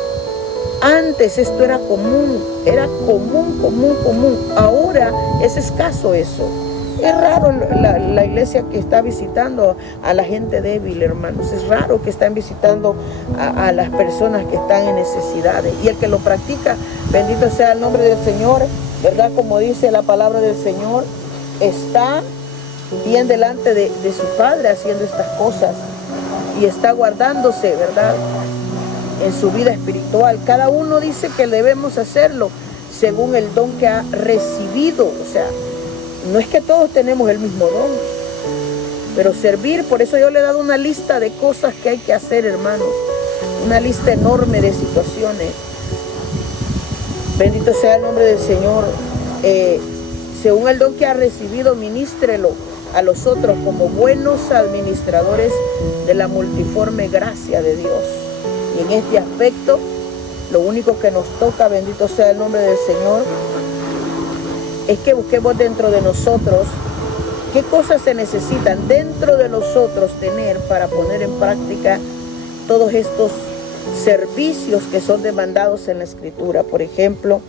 Antes esto era común, común. Ahora es escaso eso. Es raro la iglesia que está visitando a la gente débil, hermanos. Es raro que están visitando a las personas que están en necesidades. Y el que lo practica, bendito sea el nombre del Señor, ¿verdad? Como dice la palabra del Señor, está bien delante de su Padre haciendo estas cosas. Y está guardándose, ¿verdad?, en su vida espiritual. Cada uno dice que debemos hacerlo según el don que ha recibido. O sea, no es que todos tenemos el mismo don, pero servir. Por eso yo le he dado una lista de cosas que hay que hacer, hermanos. Una lista enorme de situaciones. Bendito sea el nombre del Señor. Según el don que ha recibido, ministrelo a los otros como buenos administradores de la multiforme gracia de Dios. Y en este aspecto, lo único que nos toca, bendito sea el nombre del Señor, es que busquemos dentro de nosotros qué cosas se necesitan dentro de nosotros tener para poner en práctica todos estos servicios que son demandados en la Escritura. Por ejemplo,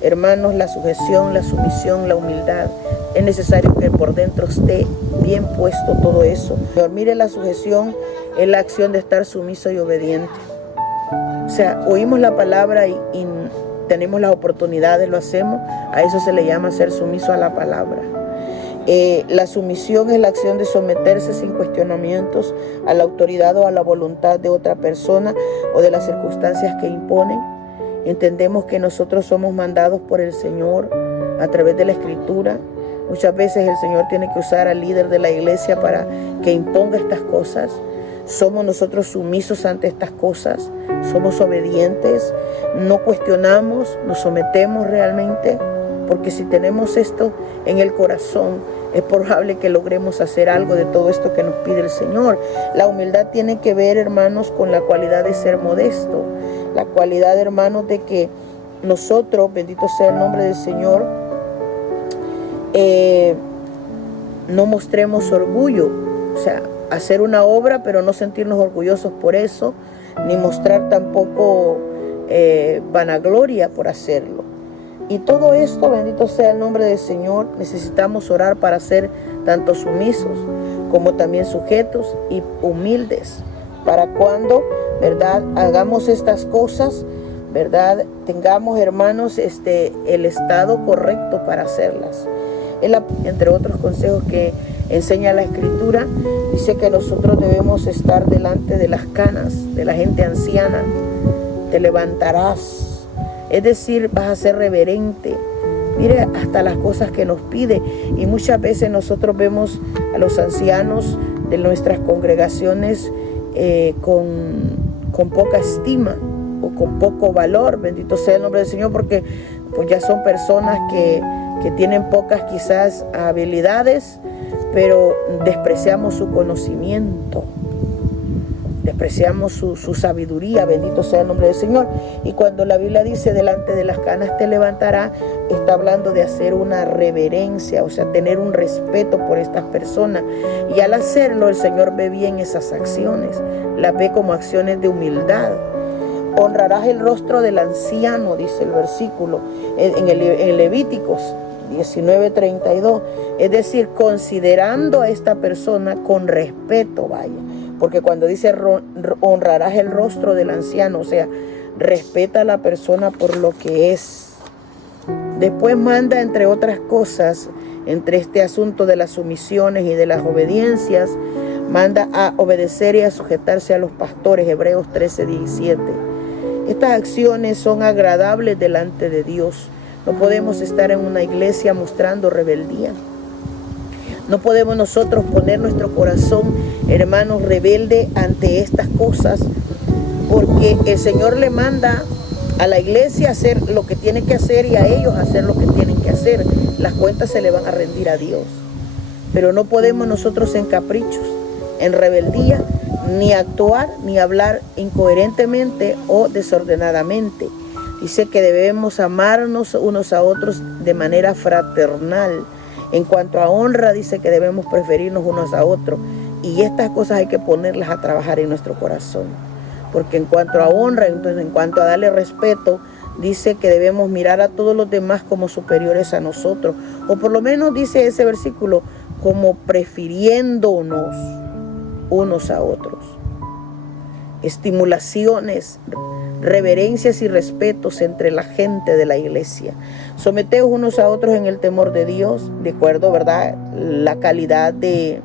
hermanos, la sujeción, la sumisión, la humildad. Es necesario que por dentro esté bien puesto todo eso. Mire, la sujeción es la acción de estar sumiso y obediente. O sea, oímos la palabra y tenemos las oportunidades, lo hacemos. A eso se le llama ser sumiso a la palabra. La sumisión es la acción de someterse sin cuestionamientos a la autoridad o a la voluntad de otra persona o de las circunstancias que imponen. Entendemos que nosotros somos mandados por el Señor a través de la Escritura. Muchas veces el Señor tiene que usar al líder de la iglesia para que imponga estas cosas. Somos nosotros sumisos ante estas cosas, somos obedientes, no cuestionamos, nos sometemos realmente, porque si tenemos esto en el corazón, es probable que logremos hacer algo de todo esto que nos pide el Señor. La humildad tiene que ver, hermanos, con la cualidad de ser modesto, la cualidad, hermanos, de que nosotros, bendito sea el nombre del Señor, no mostremos orgullo. O sea, hacer una obra pero no sentirnos orgullosos por eso, ni mostrar tampoco vanagloria por hacerlo. Y todo esto, bendito sea el nombre del Señor, necesitamos orar para ser tanto sumisos como también sujetos y humildes, para cuando, ¿verdad?, hagamos estas cosas, ¿verdad?, tengamos, hermanos, el estado correcto para hacerlas. Entre otros consejos que enseña la Escritura, dice que nosotros debemos estar delante de las canas, de la gente anciana. Te levantarás, es decir, vas a ser reverente. Mire, hasta las cosas que nos pide. Y muchas veces nosotros vemos a los ancianos de nuestras congregaciones con poca estima o con poco valor. Bendito sea el nombre del Señor, porque pues ya son personas que tienen pocas quizás habilidades, pero despreciamos su conocimiento, despreciamos su sabiduría. Bendito sea el nombre del Señor. Y cuando la Biblia dice delante de las canas te levantará, está hablando de hacer una reverencia, o sea, tener un respeto por estas personas. Y al hacerlo, el Señor ve bien esas acciones, las ve como acciones de humildad. Honrarás el rostro del anciano, dice el versículo en Levíticos 19:32, es decir, considerando a esta persona con respeto, vaya, porque cuando dice honrarás el rostro del anciano, o sea, respeta a la persona por lo que es. Después manda, entre otras cosas, entre este asunto de las sumisiones y de las obediencias, Manda a obedecer y a sujetarse a los pastores, Hebreos 13:17. Estas acciones son agradables delante de Dios. No podemos estar en una iglesia mostrando rebeldía. No podemos nosotros poner nuestro corazón, hermanos, rebelde ante estas cosas, porque el Señor le manda a la iglesia hacer lo que tiene que hacer y a ellos hacer lo que tienen que hacer. Las cuentas se le van a rendir a Dios. Pero no podemos nosotros en caprichos, en rebeldía, ni actuar ni hablar incoherentemente o desordenadamente. Dice que debemos amarnos unos a otros de manera fraternal. En cuanto a honra, dice que debemos preferirnos unos a otros. Y estas cosas hay que ponerlas a trabajar en nuestro corazón. Porque en cuanto a honra, entonces en cuanto a darle respeto, dice que debemos mirar a todos los demás como superiores a nosotros. O por lo menos dice ese versículo, como prefiriéndonos unos a otros. Estimulaciones, reverencias y respetos entre la gente de la iglesia. Someteos unos a otros en el temor de Dios, de acuerdo, ¿verdad? La calidad de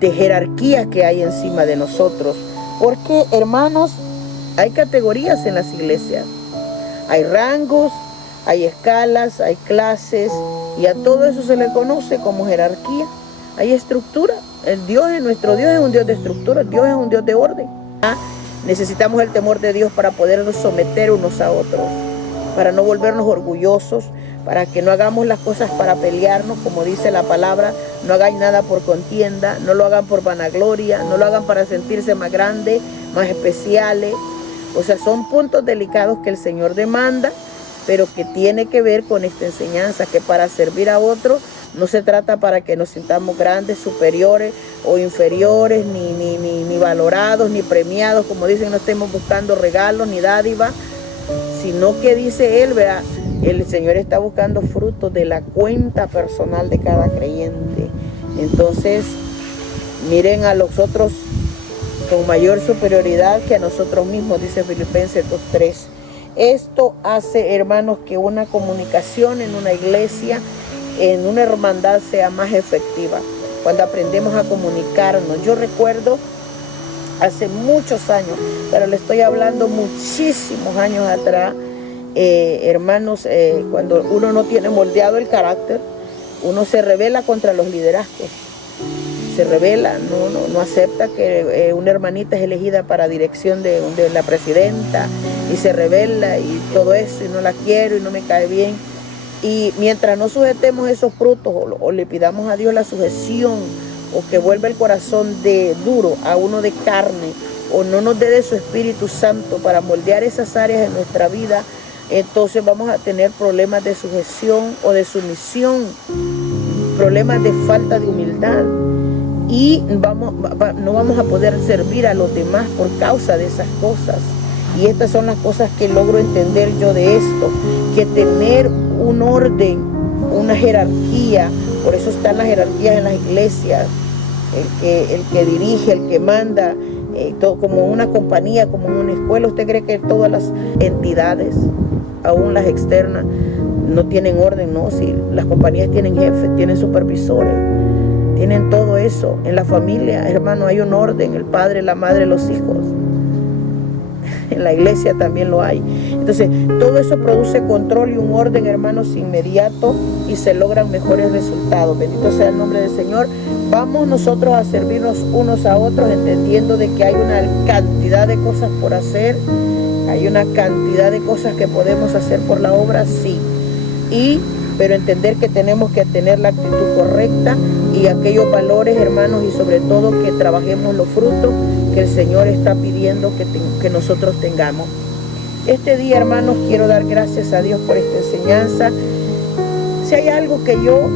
jerarquía que hay encima de nosotros. Porque, hermanos, hay categorías en las iglesias. Hay rangos, hay escalas, hay clases, y a todo eso se le conoce como jerarquía. Hay estructura. Nuestro Dios es un Dios de estructura. Dios es un Dios de orden. Necesitamos el temor de Dios para podernos someter unos a otros, para no volvernos orgullosos, para que no hagamos las cosas para pelearnos, como dice la palabra. No hagan nada por contienda, no lo hagan por vanagloria, no lo hagan para sentirse más grandes, más especiales. O sea, son puntos delicados que el Señor demanda, pero que tiene que ver con esta enseñanza, que para servir a otros no se trata para que nos sintamos grandes, superiores o inferiores, ni valorados, ni premiados, como dicen, no estemos buscando regalos ni dádivas, sino que dice él, ¿verdad? El Señor está buscando frutos de la cuenta personal de cada creyente. Entonces, miren a los otros con mayor superioridad que a nosotros mismos, dice Filipenses 2:3. Esto hace, hermanos, que una comunicación en una iglesia, en una hermandad, sea más efectiva. Cuando aprendemos a comunicarnos. Yo recuerdo hace muchos años, pero le estoy hablando muchísimos años atrás, hermanos, cuando uno no tiene moldeado el carácter, uno se rebela contra los liderazgos. Se rebela, no acepta que una hermanita es elegida para dirección de la presidenta, y se rebela y todo eso, y no la quiero y no me cae bien. Y mientras no sujetemos esos frutos, o le pidamos a Dios la sujeción, o que vuelva el corazón de duro a uno de carne, o no nos dé de su Espíritu Santo para moldear esas áreas en nuestra vida, entonces vamos a tener problemas de sujeción o de sumisión, problemas de falta de humildad, y no vamos a poder servir a los demás por causa de esas cosas. Y estas son las cosas que logro entender yo de esto, que tener un orden, una jerarquía, por eso están las jerarquías en las iglesias, el que dirige, el que manda, todo, como una compañía, como una escuela. ¿Usted cree que todas las entidades, aún las externas, no tienen orden? No, si las compañías tienen jefes, tienen supervisores, tienen todo eso. En la familia, hermano, hay un orden, el padre, la madre, los hijos. En la iglesia también lo hay. Entonces, todo eso produce control y un orden, hermanos, inmediato, y se logran mejores resultados. Bendito sea el nombre del Señor. Vamos nosotros a servirnos unos a otros, entendiendo de que hay una cantidad de cosas por hacer, hay una cantidad de cosas que podemos hacer por la obra, sí. Pero entender que tenemos que tener la actitud correcta y aquellos valores, hermanos, y sobre todo que trabajemos los frutos que el Señor está pidiendo que nosotros tengamos. Este día, hermanos, quiero dar gracias a Dios por esta enseñanza. Si hay algo que yo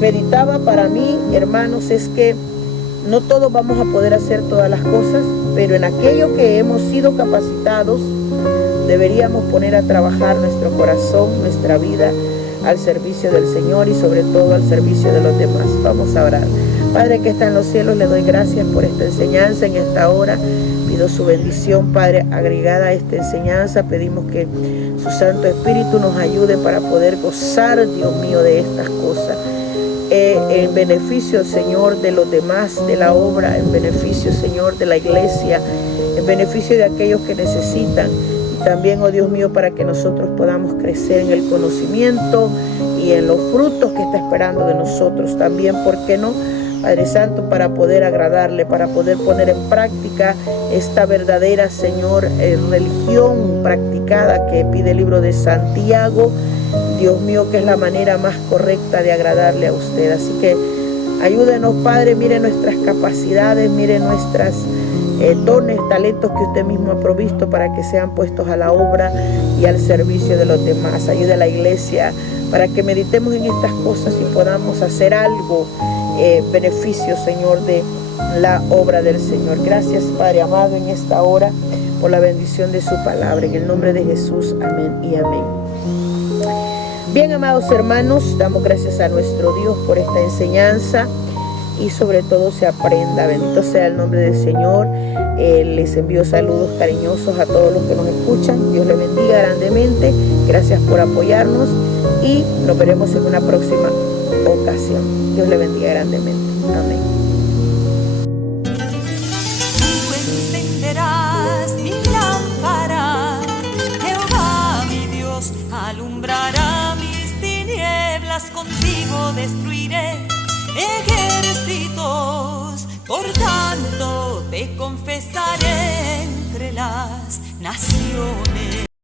meditaba para mí, hermanos, es que no todos vamos a poder hacer todas las cosas, pero en aquello que hemos sido capacitados, deberíamos poner a trabajar nuestro corazón, nuestra vida, al servicio del Señor y sobre todo al servicio de los demás. Vamos a orar. Padre que está en los cielos, le doy gracias por esta enseñanza en esta hora. Pido su bendición, Padre, agregada a esta enseñanza. Pedimos que su Santo Espíritu nos ayude para poder gozar, Dios mío, de estas cosas. en beneficio, Señor, de los demás, de la obra, en beneficio, Señor, de la iglesia, en beneficio de aquellos que necesitan. Y también, oh Dios mío, para que nosotros podamos crecer en el conocimiento y en los frutos que está esperando de nosotros. También, ¿por qué no, Padre Santo, para poder agradarle, para poder poner en práctica esta verdadera, Señor, religión practicada que pide el libro de Santiago, Dios mío, que es la manera más correcta de agradarle a usted? Así que ayúdenos, Padre, mire nuestras capacidades, mire nuestras dones, talentos que usted mismo ha provisto para que sean puestos a la obra y al servicio de los demás. Ayude a la iglesia para que meditemos en estas cosas y podamos hacer algo, beneficio, Señor, de la obra del Señor. Gracias, Padre amado, en esta hora por la bendición de su palabra. En el nombre de Jesús, amén y amén. Bien, amados hermanos, damos gracias a nuestro Dios por esta enseñanza y sobre todo se aprenda. Bendito sea el nombre del Señor. Les envío saludos cariñosos a todos los que nos escuchan. Dios les bendiga grandemente. Gracias por apoyarnos y nos veremos en una próxima ocasión. Dios les bendiga grandemente. Amén. Tú encenderás mi lámpara, Jehová mi Dios alumbrará mis tinieblas, contigo destruiré ejércitos, por tanto te confesaré entre las naciones.